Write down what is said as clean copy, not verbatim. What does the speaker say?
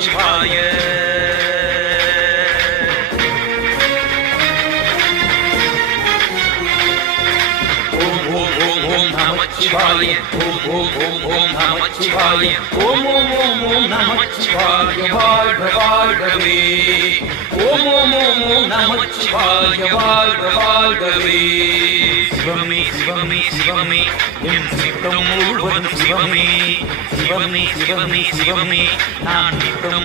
நமச்சிவாய. ஓம் ஓம் ஓம் ஓம் நமச்சிவாய. ஓம் ஓம் ஓம் ஓம் நமச்சிவாய. ஓம் ஓம் ஓம் ஓம் நமச்சிவாய. வாழ்க வாழ்கவே. ஓம் ஓம் ஓம் ஓம் நமச்சிவாய. வாழ்க வாழ்கவே. சிவமே சிவமே சிவமே என் சித்தம் முழுவதும் சிவமே. சிவமே சிவமே சிவமே நான் நித்தம்